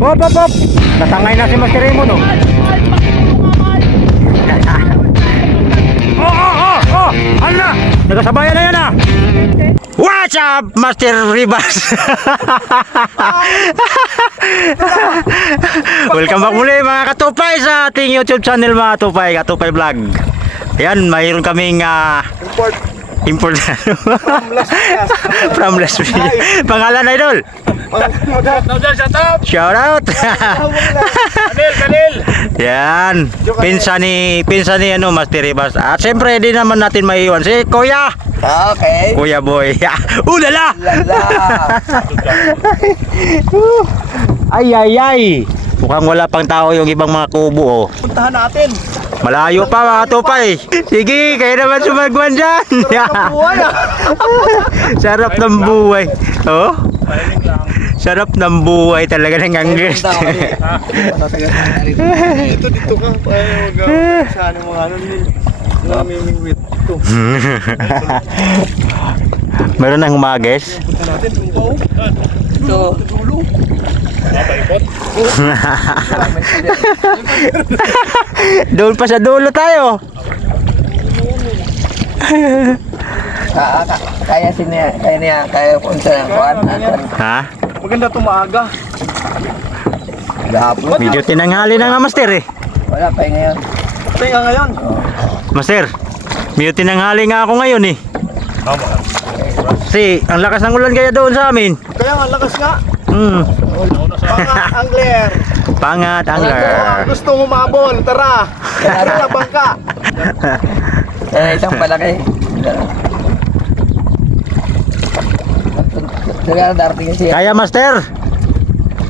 Hop, hop, hop. Natangay na si Master Raymond, oh. Oh. Ano na? Nagkasabayan na yan, ah. What's up, Master Ribas? Welcome back muli mga katupay sa ating YouTube channel, mga katupay, Katupay Vlog. Ayan, mayroon kaming import from Las Vegas. Pangalan, Idol? Shout out. Kanil. Yan. Pinsan ni ano, Master Ribas. At siyempre, di naman natin maiiwan si Kuya. Okay. Kuya Boy. Ulala. Ay. Mukhang wala pang tao yung ibang mga kubo, oh. Puntahan natin. Malayo pa, mga tupay. Sige, kayo naman sumagwan dyan. Sarap ng buhay. Oh? Sarap ng buhay talaga ng Angus. Dito ka. Sana mga ano nil. Namimingwit ito. Meron ng humagis. Punta natin. Ito. Dulo. Doon pa sa dulo tayo. Kaya punta ng kuwan. Ha? Maganda tumaga. Gahapon. Medyo tinanghali na nga, Master, eh. Wala pa ngayon. Pahinga ngayon. Master, medyo tinanghali nga ako ngayon, eh. Kasi ang lakas ng ulan kaya doon sa amin. Kaya nga lakas nga. Pangat angler. Pangat angler. Gusto humabol, tara. Tara bangka. Isang palaki. Kaya, Master?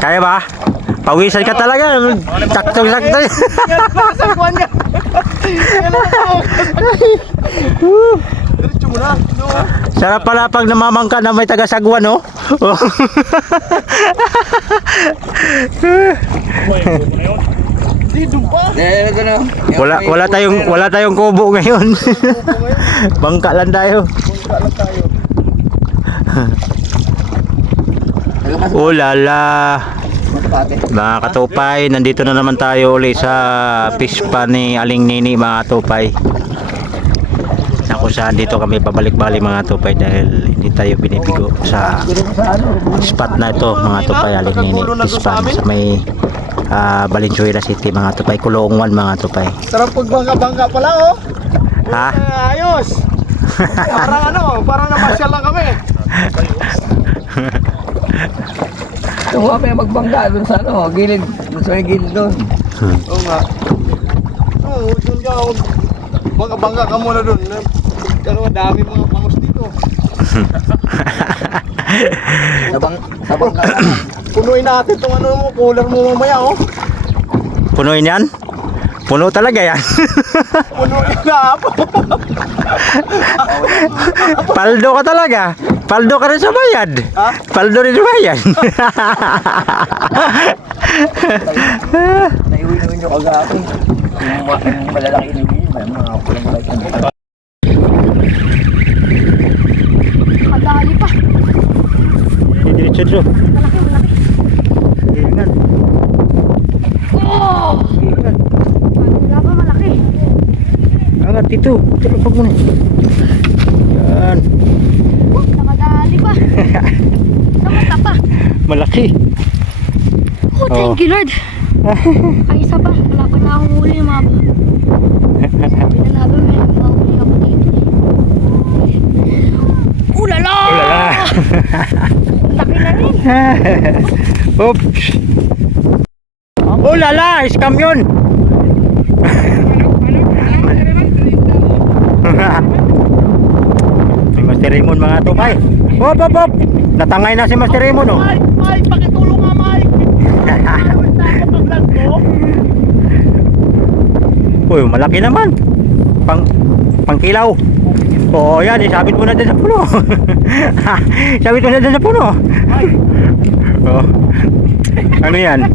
Kaya ba? Pawisan ka talaga. Sakto-sakto. Diretso mo na. Sarap pala pag namamangka na may taga-sagwan, no? Wala tayong kubo ngayon. Bangka lang tayo. Oh lala. Mga katupay, nandito na naman tayo ulit sa pispa ni Aling Nini, mga katupay. Na kung saan dito kami pabalik-balik, mga katupay, dahil hindi tayo binibigo sa spot na ito, mga katupay. Aling Nini pispa sa may Valenzuela City, mga katupay. Kulong 1, mga katupay. Sarap pagbangka-bangka pala, oh. Ha? Ayos. Parang namasyal lang kami. Tuwa pa yung magbangka doon sa gilid. Sa may gilid doon. Oo nga. Oo, doon ka. Bangka ka muna doon. Dami mga pangos dito. Sa bangka ka. Punuin natin itong cooler mo mamaya, oh. Punuin yan? Puno talaga yan. Punuin na. Paldo ka talaga. Paldo ka rin sa bayad. Ha? Paldo rin sa bayad. Naiuwi nyo kagapon. Yung malalaki nyo yun. Mga kulang-kulang. Kadali pa. Diretso. Malaki. Ingat. Oh! Wala pa, malaki. Angat dito. Tulapag mo na. Yan. Nakadali pa. Namata pa. Malaki. Oh, thank you, Lord. Ay, isa pa. Wala pa na akong huli, mga ba. Sabi na namin, may mahuli ka pa dito. Ulala! Ulala. Laki na rin. Oops. Ulala! Scam yun. Si Master Raymond, mga tupay. Hop. Natangay na si Master Raymond, oh. Mike, pakitulong nga, Mike. Uy, malaki naman. Pangkilaw. Oo, yan. Isabit mo na din sa puno. Sabit mo na din sa puno. Oh. Ano yan?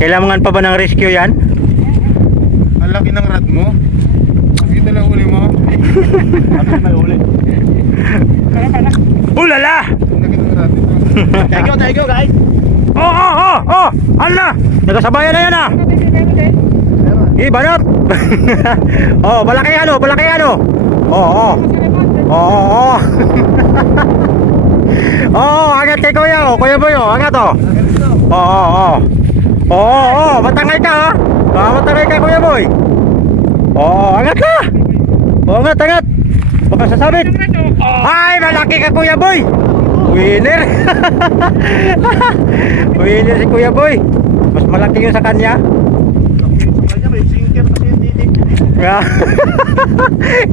Kailangan pa ba ng rescue yan? Ang laki ng rad mo. Dito lang huli mo. Ano may huli? Ulala! Ang laki ng rad ito. Thank you guys. Oh! Ala! Nagkasabayan na yan ah! Banat! Oh, balaki ano, balaki ano! Oo, oo. Oo, angat kay kuya, oh. Kuya Boy, oh. Angat, oh. Oo. Matangay ka, ha. Matangay ka, Kuya Boy. Oo, angat ka. Oo, angat. Baka sasabit. Ay, malaki ka, Kuya Boy. Winner. Winner si Kuya Boy. Mas malaki yung sa kanya.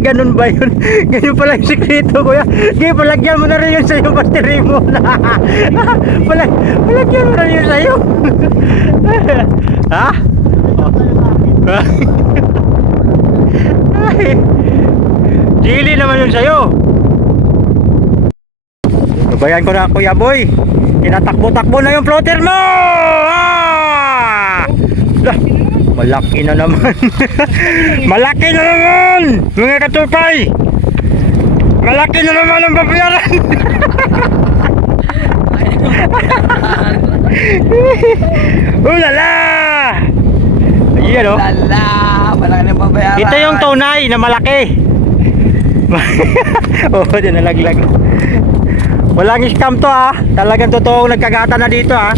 Ganun ba yun? Ganun pala yung sikreto, kuya. Sige, palagyan mo na rin yun sa'yo, battery mo. Palagyan mo na rin yun sa'yo. Ha? Chili naman yun sa'yo. Nabayan ko na, Kuya Boy. Tinatakbo-takbo na yung floater mo. Malaki na naman. Malaki na naman, mga katupay. Malaki na naman ang babayaran. Ulala. Ayan, oh. Lala, malaki na babayaran. Ito yung tunay na malaki. Oh, dyan nalaglag. Walang scam to, ha. Talagang totoong nagkagata na dito, ha.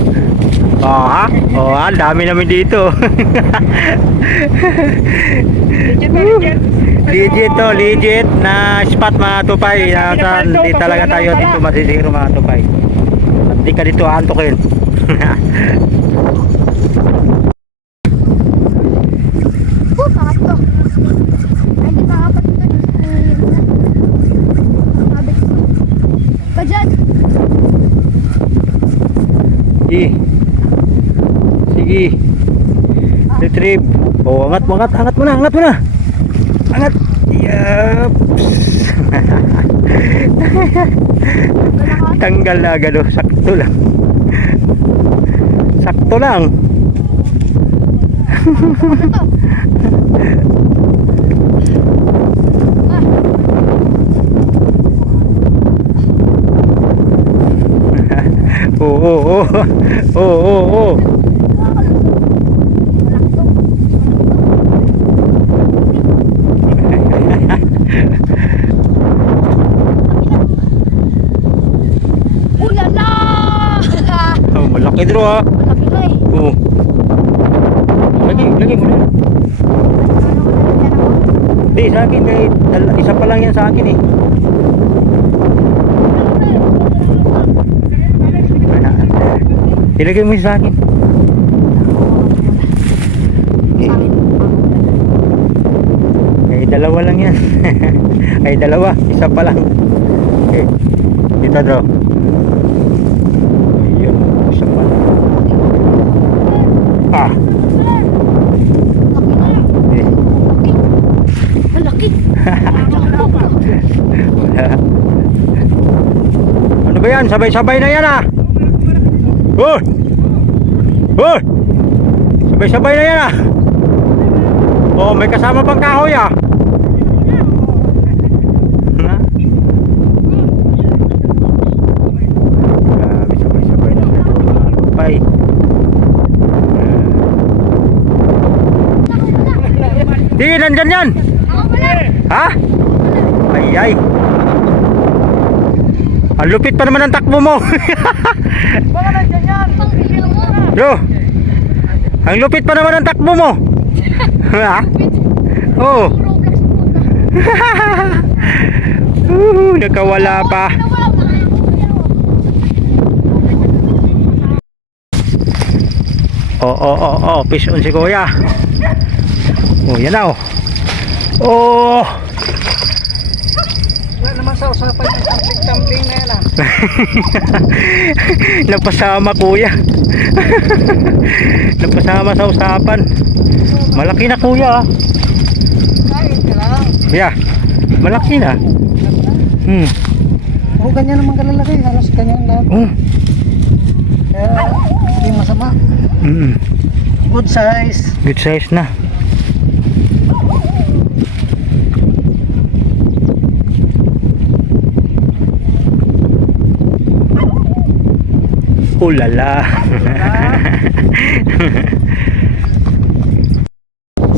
Oh, ha? Oh, ha? Dami namin dito. Legit na spot, mga tupay. Hindi talaga tayo dito masisiro, mga tupay. At di ka dito aantukin. Pangat to. Ay, di pa apat ito. Sabi ko. Bajad. Sige. Retrieve. Oh, angat mo na. Angat. Yaps. Tanggal na agad, oh. Sakto lang. Oo. Ulala! Oh, malaki dro, ha. Malaki to eh. Oo. Lagi mo na. Di, sa akin kahit isa pa lang yan sa akin, eh. Ilagay mo sa akin. Ay, dalawa lang yan. Ay, dalawa. Isa pa lang. Okay. Dito, bro. Ayun. Isa pa lang. Ah. Eh. Malaki. Ano ba yan? Sabay-sabay na yan, ah. Oh! Sabay-sabay na yan, ah. Oh, may kasama pang kahoy, ah. Grabe, sabay-sabay na ito, mga tupay. Di, nandyan yan. Ha? Ay. Ang lupit pa naman ang takbo mo. Baka nandiyan yan. Yo. Ang lupit pa naman ang takbo mo. Ha? Oh. Nakawala pa. Oh, fish on si kuya. Oh, yan na, oh. Oh. Wala naman sa usapan yung tumbling na yan, ah. Napasama, kuya. Napasama sa usapan. Malaki na, kuya, ah. Kain ka lang. Yeah. Malaki na. Oo, ganyan naman kalalaki. Halos ganyan lahat. Oh. Kaya, hindi masama. Good size. Good size na. Ulala.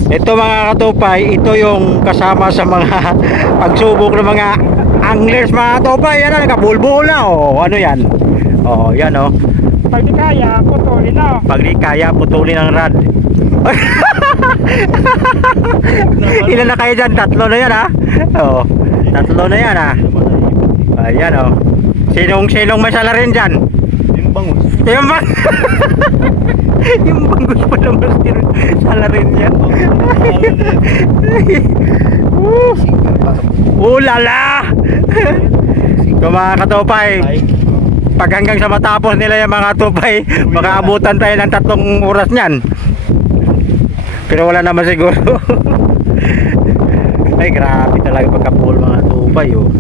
Ito mga katupay, ito yung kasama sa mga pagsubok ng mga anglers mga katupay. Yan na, nakabulbul na oh. Ano yan? Oh, yan oh. Pag di kaya, putulin na. Pag di kaya, putulin ang rod. Ilan na kayo dyan? Tatlo na yan ha? Oo, tatlo na yan ha? Ayan oh. Sinong may salarin dyan? Yung bangus. Yung bangus. Yung bangus pa naman salarin yan. Ulala! So mga katupay, pag hanggang sa matapos nila yung mga tupay, makaabutan tayo ng 3 oras niyan. Pero wala naman siguro. Ay grabe talaga pagka-pool mga tupay oh.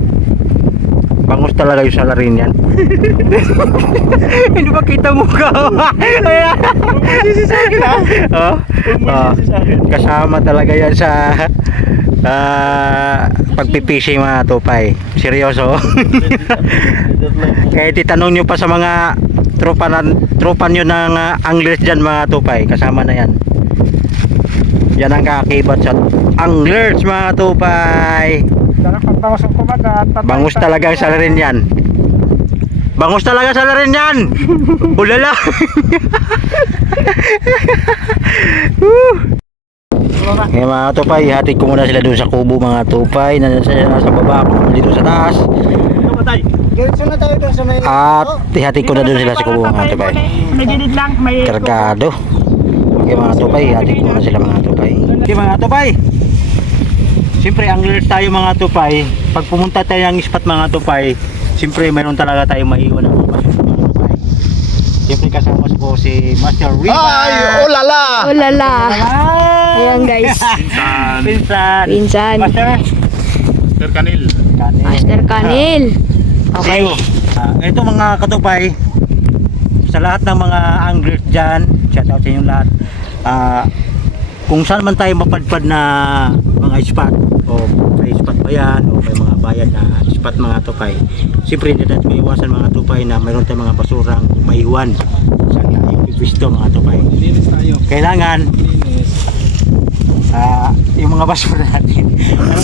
Bangus talaga yung salarin yan. Hindi ba kita mukha? Oh, kasama talaga yan sa pagpipishing mga tupay. Seryoso. Kahit itanong nyo pa sa mga tropa nyo ng anglers dyan mga tupay, kasama na yan. Yan ang kakibat sa anglers mga tupay. Bangus ang kumagat. Bangus talaga ang salarin yan. Bangus talaga salarin yan. Ulala. Okay mga tupay, hatid ko muna sila doon sa kubo mga tupay. Nasa baba ako naman dito sa taas. Diretso na tayo doon sa may... At ihatid ko na doon sila sa kubo mga tupay. May gilid lang, may... Kargado. Okay mga tupay, hatid ko na sila mga tupay. Okay mga tupay. Siyempre anglers tayo mga tupay. Pag pumunta tayo ng spot mga tupay, siyempre mayroon talaga tayong maiwan ng mga basura mga tupay. Siyempre kasama ko si Master Riva. Ay, ulala! Ulala. Ayan guys. Pinsan. Master Kanil. Master Kanil. Okay. Ito mga katupay, sa lahat ng mga anglers dyan, shout out sa inyong lahat. Kung saan man tayo mapadpad na mga spot, o may spot ba yan, o may mga bayan na spot mga tupay, siyempre hindi natin may iwasan mga tupay na mayroon tayong mga basurang maiwan sa yung pipwisto mga tupay. Kailangan yung mga basura natin,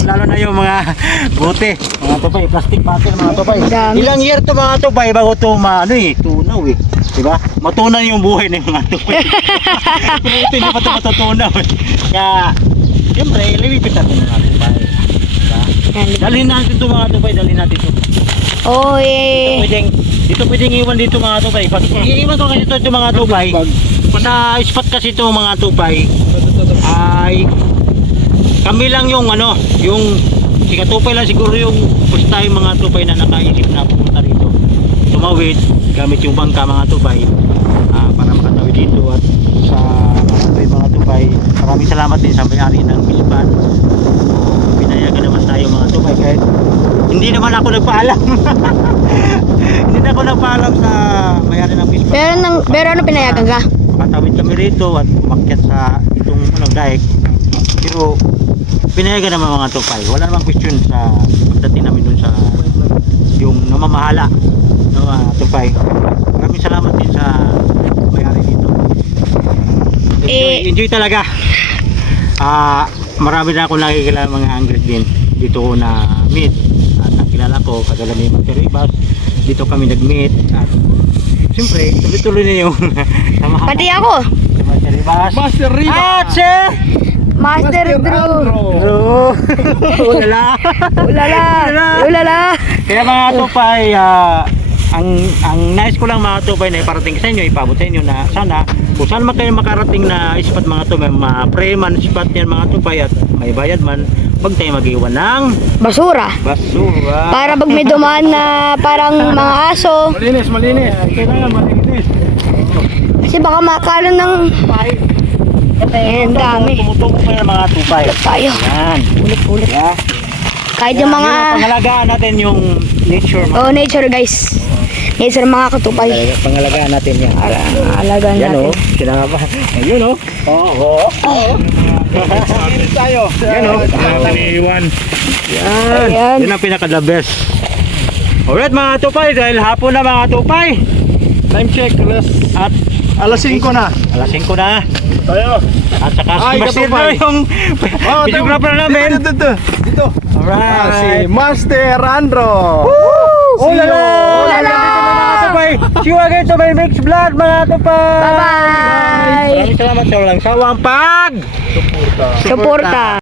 lalo na yung mga bote mga tupay, plastic bottle mga tupay. Dami. Ilang year to mga tupay bago to tunaw eh, diba? Matunaw yung buhay ng mga tupay. Pero ito hindi pa ito matutunaw eh. Kaya siyempre ililipitan din na natin tayo, diba? Dalhin natin ito mga tupay, dalhin natin ito. Oh eh. Dito pwedeng iwan dito mga tupay. Pag iiwan ko kasi ito mga tupay, sa spot kasi ito mga tupay, ay kami lang yung yung si katupay lang siguro yung first time mga tupay na nakaisip na pumunta rito, tumawid gamit yung bangka mga tupay para makatawid dito. At sa mga tupay, maraming salamat din sa may-ari ng Pispan. Pinayagan naman tayo mga tupay kahit hindi naman ako nagpaalam. Hindi na ako nagpaalam sa may-ari ng Pispan. Pero ano pinayagan ka? Makatawid kami rito at umakyat sa itong dike. Pero pinayagan naman mga tupay. Wala namang question sa pagdating namin dun sa yung namamahala ng mga tupay. Maraming salamat din sa may-ari dito. Enjoy talaga. Marami na akong nakikilala mga anglers din. Dito ko na meet at nakilala ko kagala ni Master Rivas. Dito kami nag-meet at siyempre tuloy-tuloy na yung samahan. Pati ako. Master Rivas. Master Rivas. At si Master Drew. Ulala. Ulala. Kaya mga tupay, ang nice ko lang mga tupay na iparating sa inyo, ipabot sa inyo na sana kung saan man kayo makarating na spot mga tupay, ma-preman spot yan mga tupay at may bayad man, huwag tayo mag-iwan ng Basura. basura. Para pag may dumaan na parang mga aso. Malinis. Kailangan malinis. Kasi baka makalan ng... Ayan, dami. Tumutubo pa yung mga tupay. Tayo. Yan. Ulit. Yeah. Kahit yung mga... Pangalagaan natin yung nature. Oh, nature guys. Nature mga katupay. Pangalagaan natin yan. Alagaan Yan natin. o. Sinama. Ayun o. Oo. Tayo. Yan o. Iwan. Yan. Ayan. Yan ang pinaka the best. Alright mga tupay. Dahil hapon na mga tupay. Time check. At Alas 5 na. Alas 5 na. Tayo. At saka si Ay, Master Katupay. na yung videographer namin. Dito. Si Alright. Master Andro. Oh lala! Lala! Dito na mga Tupay. See you again to my next vlog mga Tupay. Bye-bye! Maraming salamat sa walang sawang pag. Suporta!